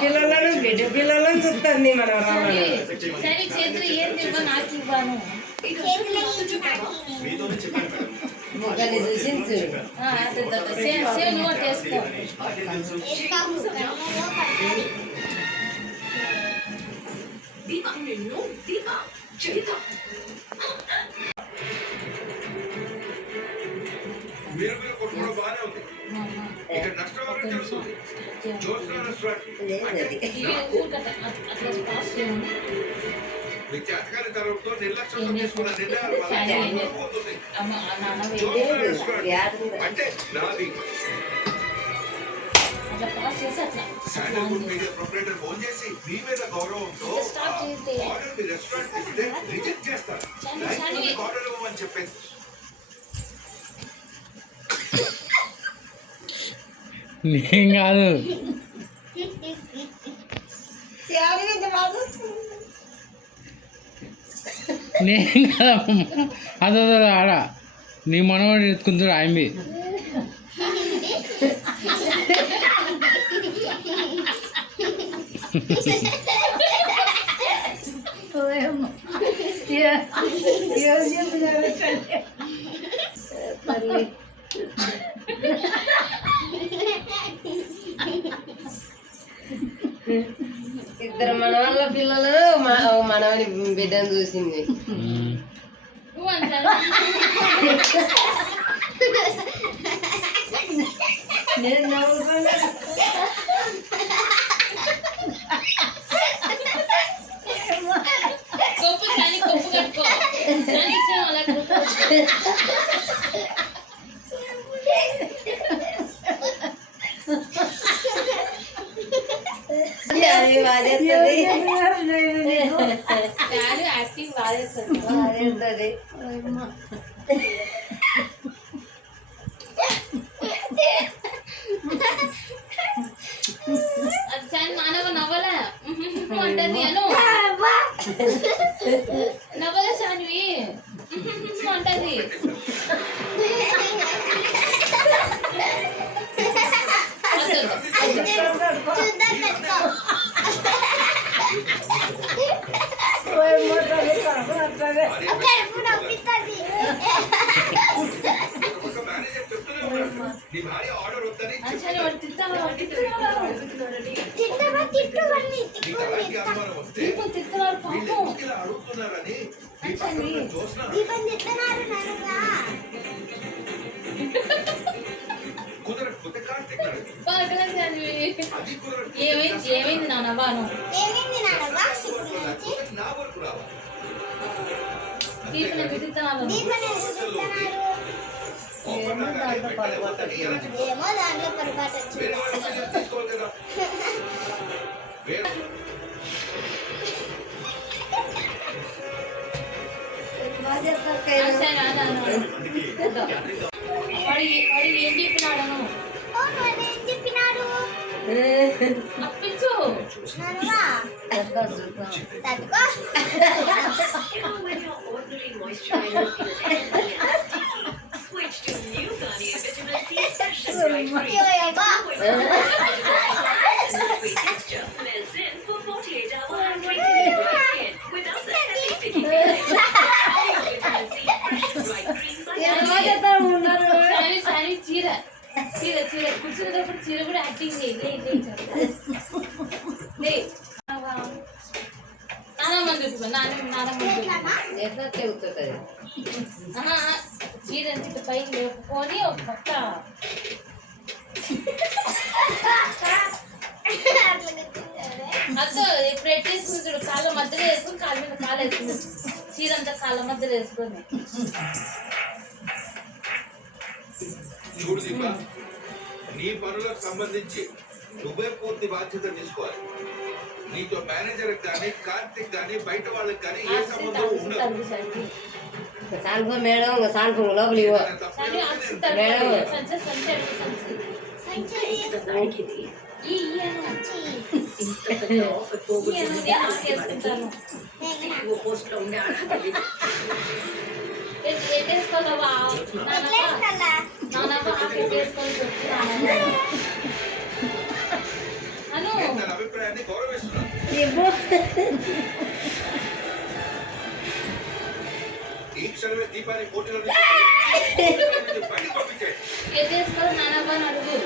పిల్లలను బిడ్డ పిల్లలను చూస్తుంది మన సరే చేతులు ఏం తివ్వ నాకు ఇవ్వను ముగ్గురిని చూసించు నువ్వు చేసుకో ఫోన్ చేసి మీ మీద గౌరవంతో రెస్టారెంట్ రిజెక్ట్ చేస్తారు ఆర్డర్ ఇవ్వమని చెప్పేసి నేను కాదు నేను కదా అదే ఆడ నీ మనవాడు ఎత్తుకుంటాడు ఆయమ్మి ఇద్దరు మనవాళ్ళ పిల్లలు మనవని బిడ్డను చూసింది. నేను నవ్వుకున్నా నవ్వల సాన్వి అంటది ఏమైంది నానవ్వాను దీపన విడుతున్నాను దాంట్లో పొరపాటు ఏం చెప్పినాడు అప్పించు చీర చీర చీర కూర్చునేటప్పుడు చీర కూడా యాక్టింగ్ చీర పైన లేపుకొని ఒక పక్క అసలు ఎప్పుడు ఎట్టేసుకుని చూడు కాళ్ళ మధ్యలో వేసుకుని కాళ్ళ మీద కాలు వేసుకుని చీర అంతా కాళ్ళ మధ్యలో వేసుకొని చూడు దీప, నీ పనులకు సంబంధించి నువ్వే పూర్తి బాధ్యత తీసుకోవాలి. నీతో మేనేజర్ కానీ కార్తిక్ కానీ బయట వాళ్ళకి కానీ ఏ సంబంధం ఉండదు. సాల్ప మేడం ఇంకా సాల్ప లోపలి ఇవ్వ కానీ అడుగుతాడు మేడం. సంచి సంచి అడుగు సంచి ఈ ఈయను ఈయను నేను ఆకేసుకుంటాను ఎట్టేసుకోవాలా నానమ్మ ఆకేసుకొని చెప్తున్నాను అను నేను తన అభిప్రాయాన్ని గౌరవిస్తున్నాను. ఈ క్షణమే దీపాన్ని పోటీలో నుంచి బయటికి పంపించే. ఎట్టేసుకోవాలి నానమ్మ అని అడుగు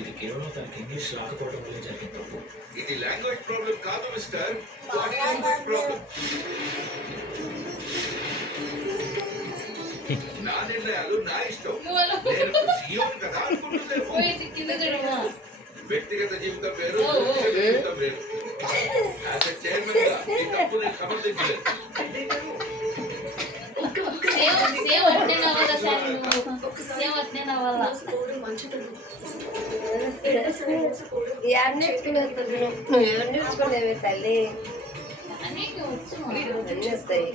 ఇది కేవలం తనకి ఇంగ్లీష్ రాకపోవడం వల్ల జరిగిన తప్పు. ఇది లాంగ్వేజ్ ప్రాబ్లం కాదు మిస్టర్, బాడీ లాంగ్వేజ్ ప్రాబ్లం. నా నిర్ణయాలు నా ఇష్టం. నువ్వు అలా నేను CEO ని కదా అనుకుంటుందేమో. పోయి కింద చూడమా వ్యక్తిగత జీవితం వేరు, కుటుంబ జీవితం వేరు. యాజ్ ఎ చైర్మన్ గా ఈ తప్పుని సమర్థించలేదు. సేమ్ అట్నే నవ్వాలా సార్ నువ్వు సేమ్ అట్నే నవ్వాలా ఎవరు నేర్చుకునేది నువ్వు ఎవరు నేర్చుకునేవి తల్లి నీకు వచ్చు అన్నీ వస్తాయి